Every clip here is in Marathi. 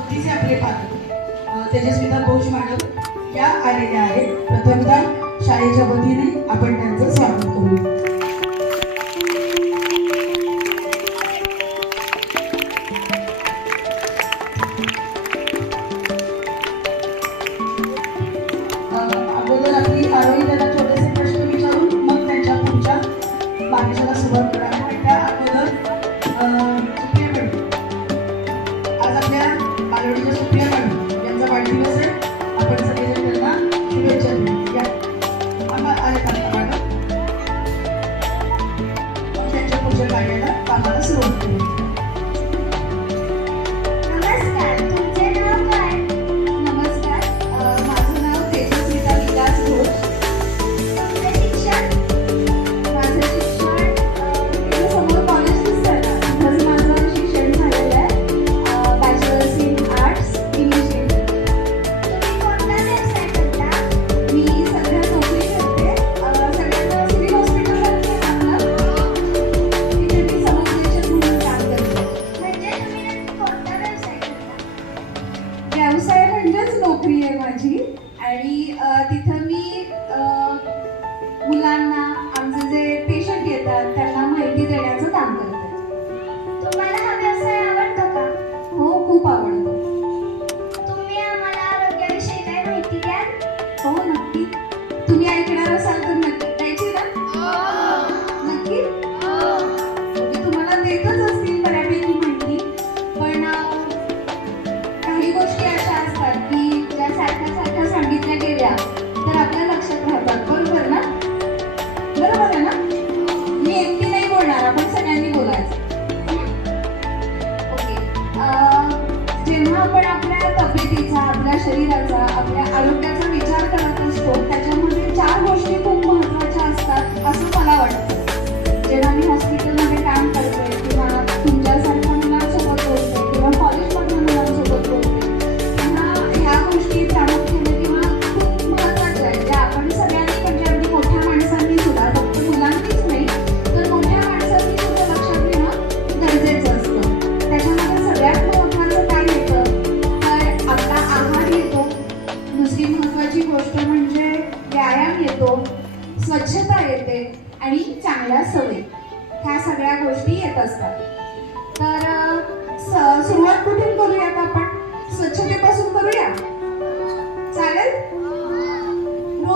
भक्तीचे आपले पालक तेजस्विता घोष मॅडम या आलेल्या आहेत. प्रथमतः शाळेच्या वतीने आपण त्यांचं स्वागत करू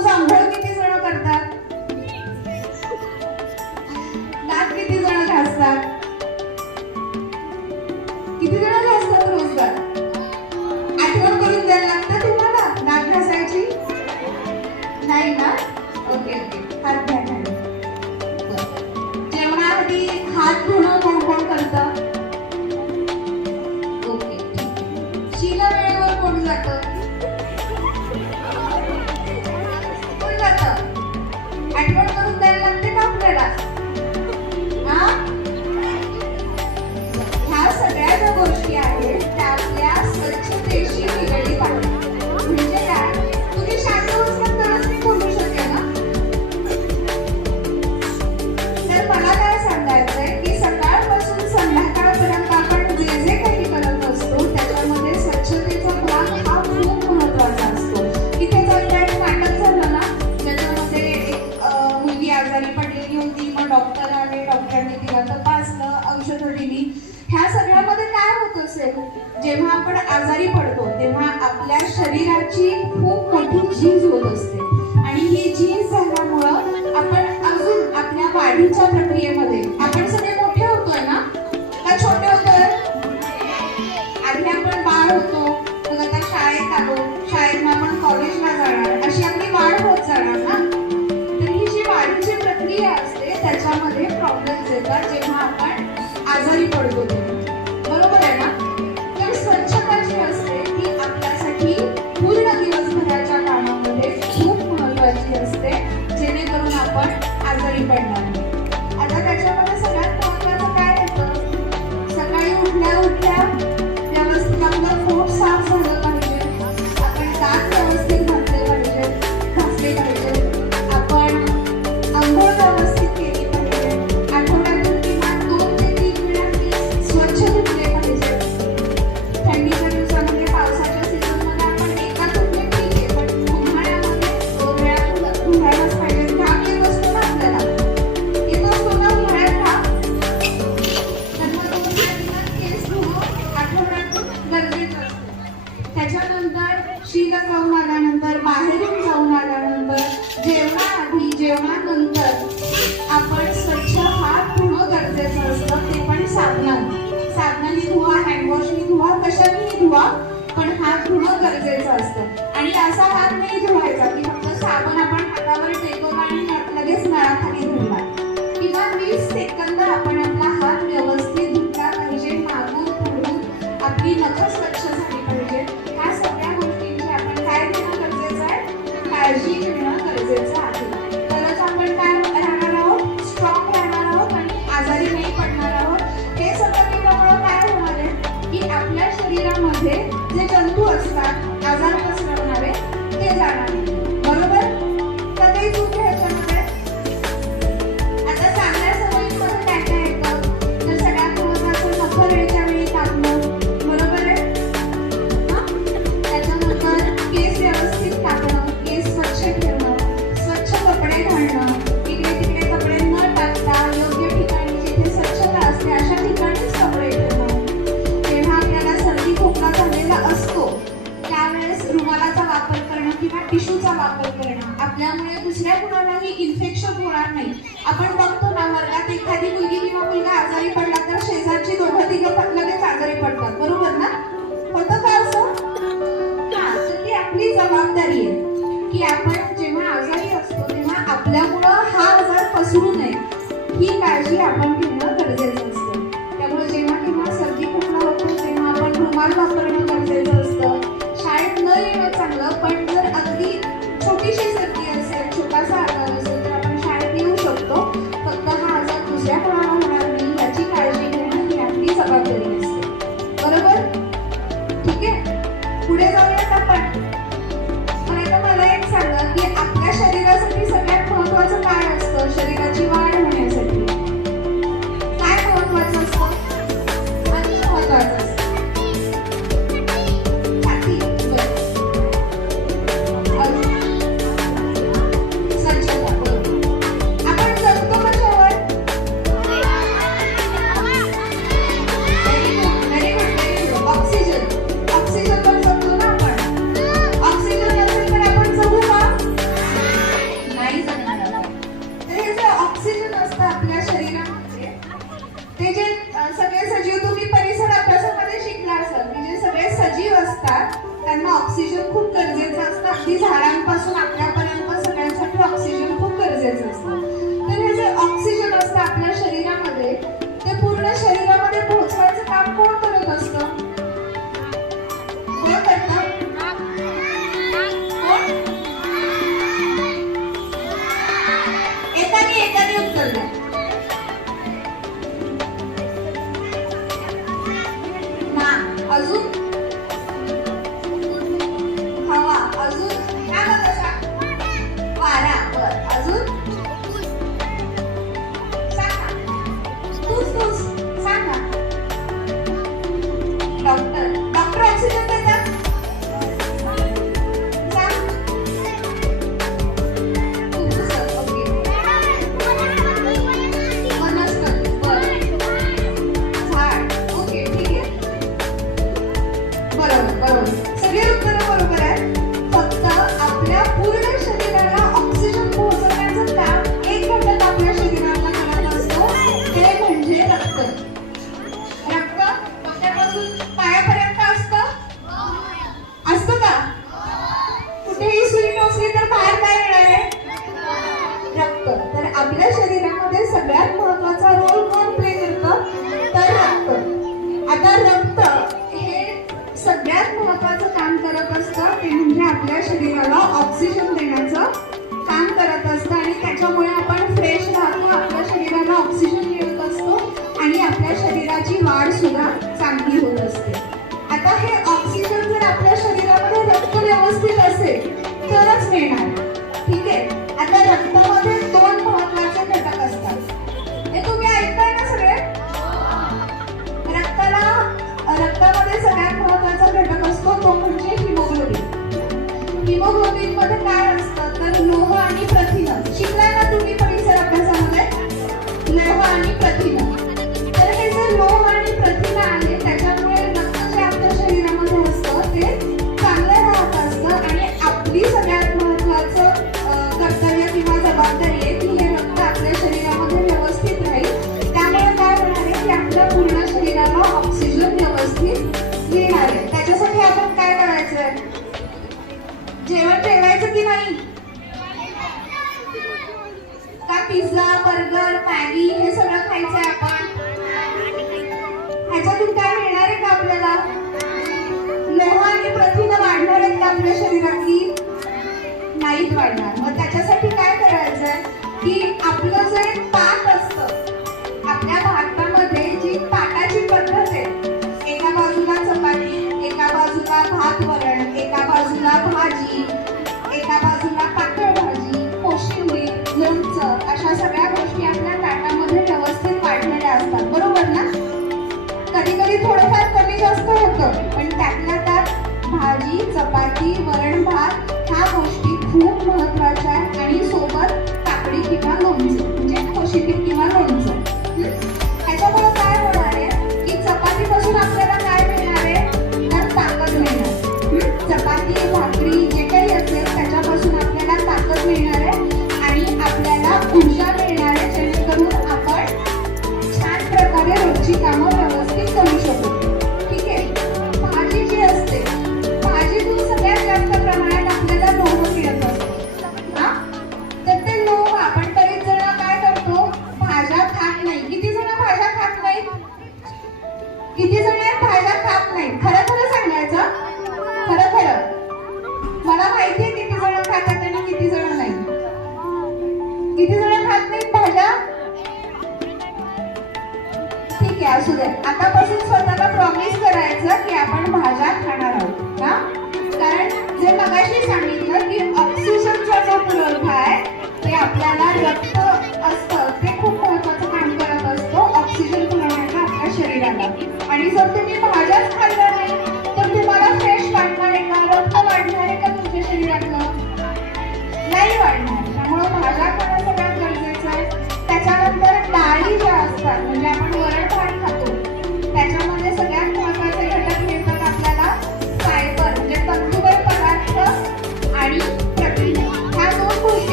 Those on जेव्हा आपण आजारी पडतो तेव्हा आपल्या शरीराची खूप मोठी झीज होत असते. आणि ही झीज झाल्यामुळं आपण अजून आपल्या वाढीच्या प्रक्रियेमध्ये आपण सगळे मोठे होतोय ना? का छोटे होतोय? आधी आपण बाळ होतो मग आता शाळेत आलो शाळेत आपण कॉलेजला जाणार अशी आपली वाढ होत जाणार ना? तर ही जी वाढीची प्रक्रिया असते त्याच्यामध्ये प्रॉब्लेम्स येतात जेव्हा आपण आजारी पडतो. तेव्हा सेकंद आपण आपला हात व्यवस्थित धुतला पाहिजे म्हणजे मागून पुढून आपली नखच Parmaklarını 嗯。Actually, a lot of oxygen speed वाढणार. मग त्याच्यासाठी काय करायचं आहे की आपलं जे पाक असतं आपल्या भारतामध्ये जी पाकाची पद्धत आहे एका बाजूला चपाती एका बाजूला भात वरण एका बाजूला भाजी एका बाजूला पातळ भाजी कोशिंबीर लोणचं अशा सगळ्या गोष्टी आपल्या ताटामध्ये व्यवस्थित वाढलेल्या असतात. बरोबर ना? कधी कधी थोडंफार कमी जास्त होतं पण त्यातल्या त्यात भाजी चपाती वरण भात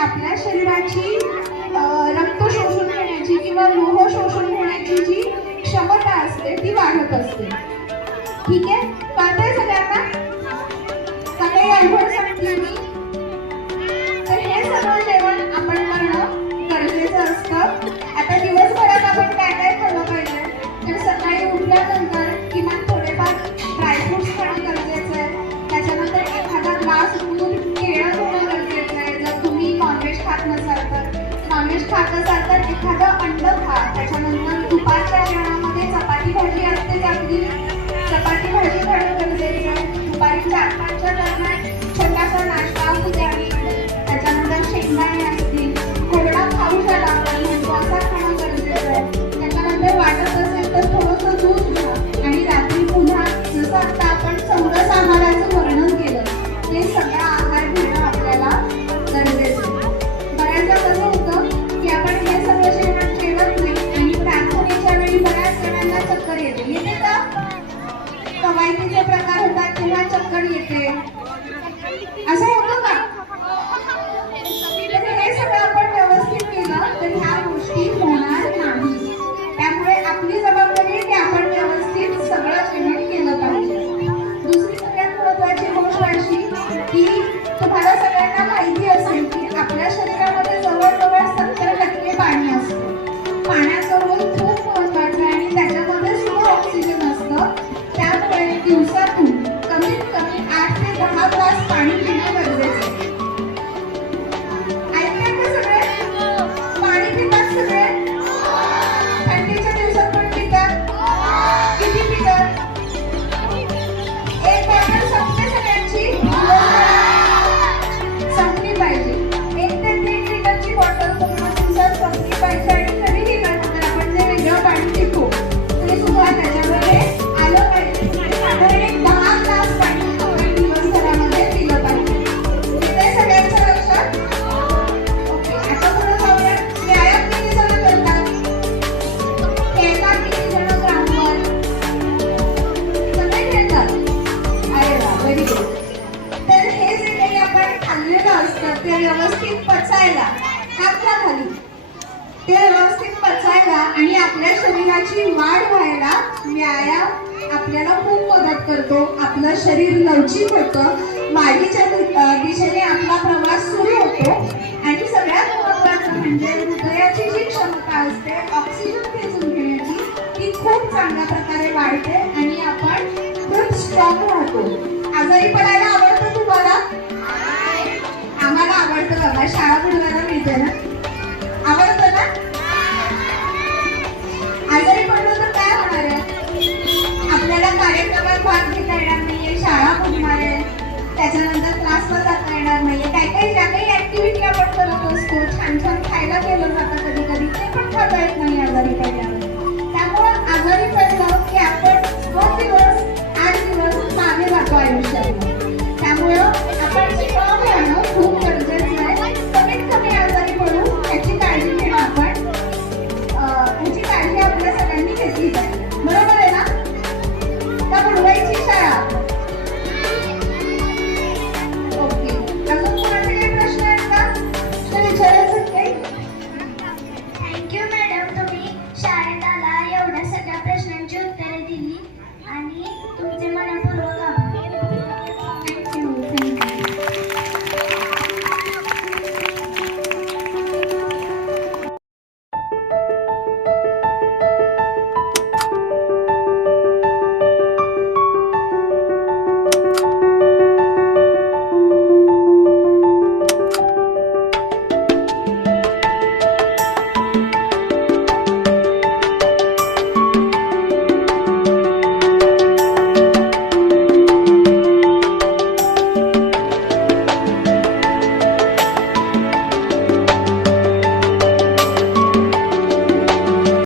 आपल्या शरीराची रक्त शोषून घेण्याची किंवा लोह शोषून घेण्याची जी क्षमता असते ती वाढत असते. ठीक आहे? कळतंय सगळ्यांना? सगळे अनुभव सांगितले मी. त्यानंतर एखादं अंड खा. त्याच्यानंतर दुपारच्या जेवणामध्ये चपाती भाजी असते त्यातली. चपाती भाजी ते व्यवस्थित पचायला आणि आपल्या शरीराची वाढ व्हायला व्यायाम आपल्याला खूप मदत करतो. आपलं शरीर लवचिक होतं. वाढीच्या दिशेने आपला प्रवास सुरू होतो. आणि सगळ्यात महत्वाचं म्हणजे हृदयाची जी क्षमता असते ऑक्सिजन खेचून घेण्याची ती खूप चांगल्या प्रकारे वाढते आणि आपण खूप स्ट्रॉंग राहतो. आजारी पडायला आवडतं तुम्हाला? आम्हाला आवडतं बाबा. शाळा बुडवायला मिळते ना? त्याच्यानंतर क्लासला जाता येणार नाहीये. काही काही ज्या काही ऍक्टिव्हिटी आपण करत असतो छान छान खायला केलं जातं कधी कधी ते पण खाता येत नाही आजारी पडल्यावर. त्यामुळं आजारी पडलं की आपण दोन दिवस आठ दिवस मागे जातो आयुष्यात.